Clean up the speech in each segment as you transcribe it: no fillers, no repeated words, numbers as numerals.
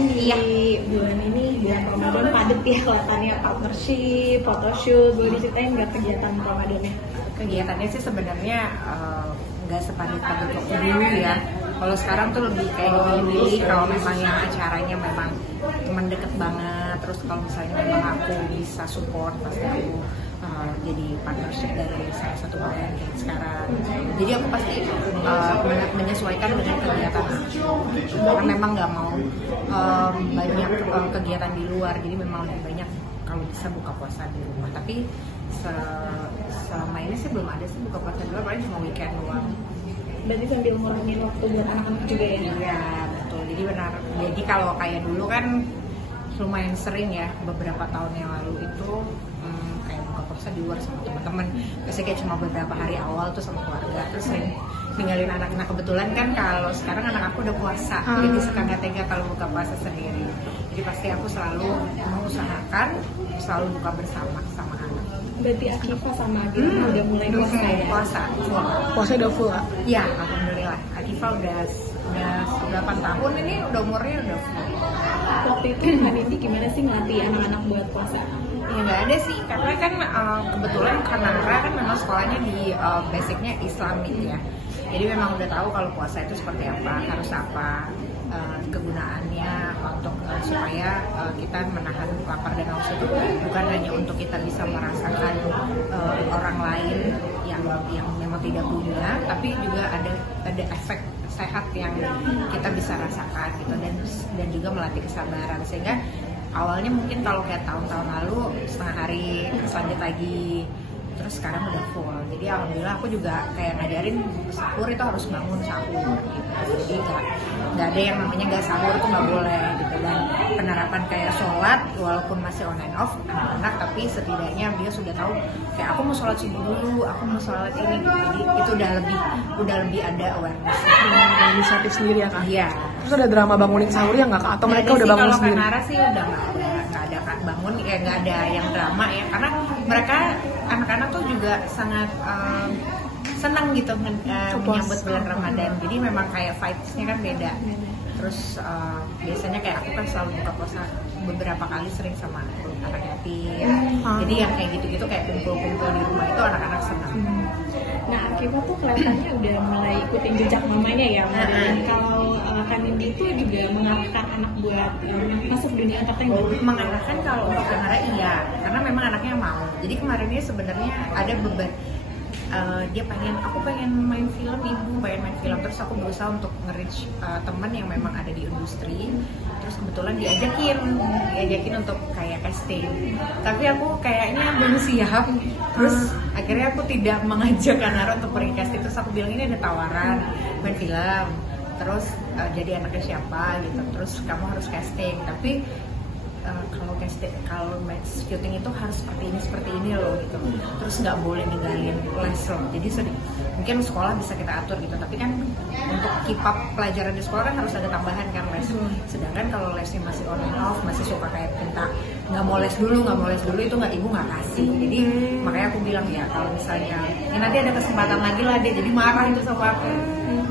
kan di bulan ini, bulan Ramadan padet ya kelihatannya, partnership, photoshoot. Boleh diceritain nggak kegiatan Ramadannya? Kegiatannya sih sebenarnya nggak sepadat-padat waktu dulu ya. Kalau sekarang tuh lebih kayak dipilih kalau memang yang acaranya memang teman deket banget. Terus kalau misalnya memang aku bisa support, pasti aku jadi partnership dari salah satu brand kayak sekarang. Jadi aku pasti menyesuaikan dengan kegiatan aku. Karena memang nggak mau banyak kegiatan di luar. Jadi memang lebih banyak kalau bisa buka puasa di rumah. Tapi selama ini sih belum ada sih buka puasa di luar, paling cuma weekend doang. Berarti sambil ngurangin waktu buat anak-anak juga ya? Iya betul. Jadi benar. Jadi kalau kayak dulu kan lumayan sering ya, beberapa tahun yang lalu itu kayak buka puasa di luar sama teman-teman. Biasanya kayak cuma beberapa hari awal tuh sama keluarga. Terus sering ninggalin anak-anak. Kebetulan kan kalau sekarang anak aku udah puasa, jadi suka nggak tega kalau buka puasa sendiri. Jadi pasti aku selalu mengusahakan selalu buka bersama sama anak. Berarti Akifa sama Abirana udah mulai puasa ya? Puasa udah full lah? Iya, alhamdulillah. Akifa udah 8 tahun ini, udah umurnya udah full. Waktu itu Mbak Nindi gimana sih ngelatih anak-anak buat puasa? Ya nggak ada sih, karena kan kebetulan Kanara kan memang sekolahnya di basicnya Islamik ya. Jadi memang udah tahu kalau puasa itu seperti apa, harus apa, kegunaannya untuk supaya kita menahan lapar dan haus itu bukan hanya untuk kita bisa merasakan orang lain yang memang tidak punya, tapi juga ada efek sehat yang kita bisa rasakan gitu, dan juga melatih kesabaran. Sehingga awalnya mungkin kalau kayak tahun-tahun lalu setengah hari, terus lanjut lagi, terus sekarang udah full. Jadi alhamdulillah aku juga kayak ngajarin sahur itu harus bangun sahur gitu. Jadi nggak ada yang namanya nggak sahur itu nggak boleh gitu. Dan penerapan kayak sholat walaupun masih on and off anak-anak, tapi setidaknya dia sudah tahu kayak aku mau sholat subuh dulu, aku mau sholat ini gitu. Jadi itu udah lebih ada awareness. Inisiatif sendiri ya Kak? Iya. Terus ada drama bangunin sahur ya nggak Kak? Atau mereka udah bangun sendiri? Kalau Kanara sih udah nggak ada bangun, ya nggak ada yang drama ya, karena mereka anak-anak tuh juga sangat senang gitu menyambut bulan Ramadan. Jadi memang kayak vibes-nya kan beda. Terus biasanya kayak aku kan selalu buka puasa beberapa kali sering sama anak yatim. Jadi yang kayak gitu-gitu kayak kumpul-kumpul di rumah itu anak-anak senang. Nah, Akifa tuh kelihatannya udah mulai ikutin jejak mamanya ya. Dan kalau Kak Nindi itu juga mengarahkan anak buat masuk dunia entertainment. Mengarahkan kalau untuk Kanara iya, karena memang anaknya mau. Jadi kemarin ini sebenarnya ada beban. Dia aku pengen main film, ibu pengen main film, terus aku berusaha untuk nge-reach teman yang memang ada di industri, terus kebetulan diajakin untuk kayak casting, tapi aku kayaknya belum siap, terus akhirnya aku tidak mengajak Kanara untuk pergi casting. Terus aku bilang ini ada tawaran main film, terus jadi anaknya siapa gitu, terus kamu harus casting, tapi kalau match shooting itu harus seperti ini loh gitu, terus nggak boleh ninggalin les loh. Jadi mungkin sekolah bisa kita atur gitu, tapi kan untuk keep up pelajaran di sekolah kan harus ada tambahan kan les. Sedangkan kalau lesnya masih on and off, masih suka kayak minta nggak mau les dulu itu ibu nggak kasih. Jadi makanya aku bilang ya kalau misalnya ya nanti ada kesempatan lagi lah deh, jadi marah itu sama aku,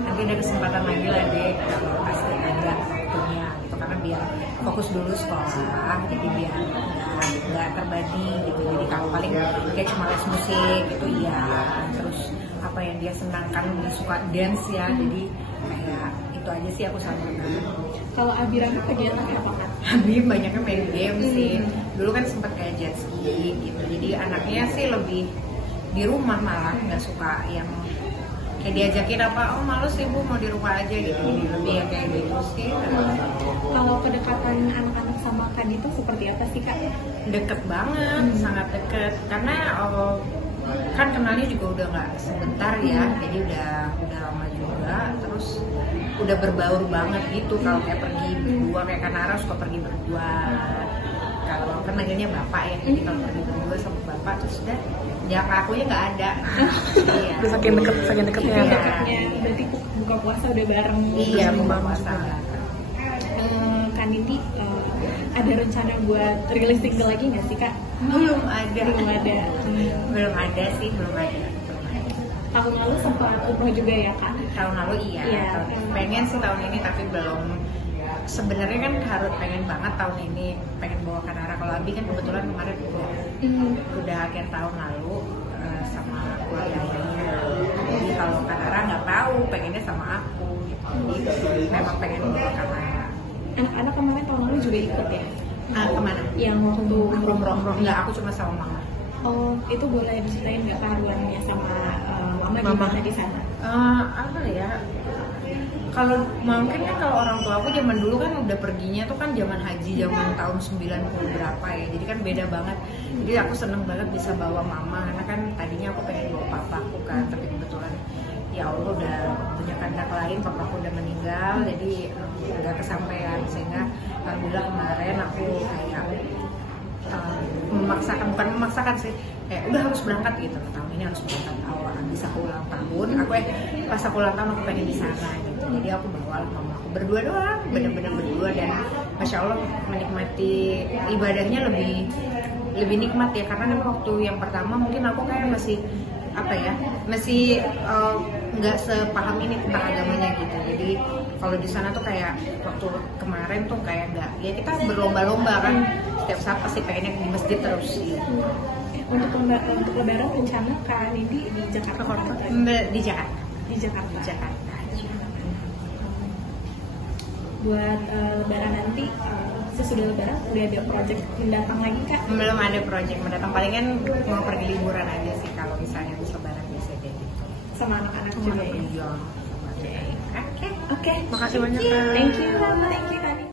nanti ada kesempatan lagi lah deh kalau pasti ada waktunya gitu, karena biar fokus dulu sekolah, jadi biar nggak terbagi gitu. Jadi kalau paling kayak cuma les musik gitu ya, terus apa yang dia senang kan dia suka dance ya, jadi kayak itu aja sih aku sampaikan. Kalau Abirana kegiatannya apa Kak? Abi banyaknya main game sih. Dulu kan sempat kayak jet ski gitu, jadi anaknya sih lebih di rumah, malah nggak suka yang kayak diajakin apa, oh males sih bu mau di rumah aja gitu. Jadi lebih yang kayak gitu sih. Kalau kedekatan anak-anak sama Kak Dito seperti apa sih Kak? Deket banget, sangat deket, karena kan kenalnya juga udah nggak sebentar ya, jadi udah lama juga, terus udah berbaur banget gitu. Kalau kayak pergi berdua, kayak Kanara suka pergi berdua, kalau kan manggilnya bapak ya, jadi kalau pergi berdua sama bapak terus udah ya akunya nggak ada. Iya. Udah saking deketnya. Berarti buka puasa udah bareng. Iya, buka puasa. Kak Nindi ada rencana buat rilis single lagi nggak sih Kak? Belum ada. Belum ada. Tahun lalu sempat umroh juga ya Kak? Tahun lalu iya. Pengen sih tahun ini tapi belum sebenarnya kan harus pengen banget tahun ini pengen bawa Kanara. Kalau Abi kan kebetulan kemarin udah akhir tahun lalu sama keluarganya. Jadi kalau Kanara nggak tahu pengennya sama aku gitu. Jadi memang pengen bawa Kanara. Anak-anak kemarin tahun lalu juga ikut ya? Kemana? Yang waktu Rom-rom. Enggak, aku cuma sama mama. Oh, itu boleh diceritain nggak paruannya sama mama gimana di sana? Apa ya? Kalau mungkin kan kalau orang tua aku zaman dulu kan udah perginya tuh kan zaman haji zaman tahun 90 berapa ya. Jadi kan beda banget. Jadi aku seneng banget bisa bawa mama karena kan tadinya aku pengen bawa papaku kan, tapi kebetulan ya Allah udah punya kehendak lain, papaku udah meninggal, jadi udah kesampaian sehingga alhamdulillah kemarin aku kayak bukan memaksakan sih, kayak udah harus berangkat gitu, tahun ini harus berangkat awal bisa aku ulang tahun, pas aku ulang tahun aku pengen di sana gitu, jadi aku bawa mama aku berdua doang, bener-bener berdua, dan masya Allah menikmati ibadahnya lebih nikmat ya, karena kan waktu yang pertama mungkin aku kayak masih nggak sepaham ini tentang agamanya gitu. Jadi kalau di sana tuh kayak waktu kemarin tuh kayak nggak, ya kita berlomba-lomba kan, setiap saat pasti pengennya di masjid terus gitu. Untuk lebaran rencana Kak Nindi di Jakarta atau di Jakarta. Di Jakarta. Buat lebaran nanti, sesudah lebaran udah ada project mendatang lagi Kak? Belum ada project mendatang, palingan mau pergi liburan aja sih kalau misalnya habis lebaran biasa kayak gitu. Sama anak-anak juga ya? Oke. Oke. Makasih banyak, Kak. Thank you Kak Nindi.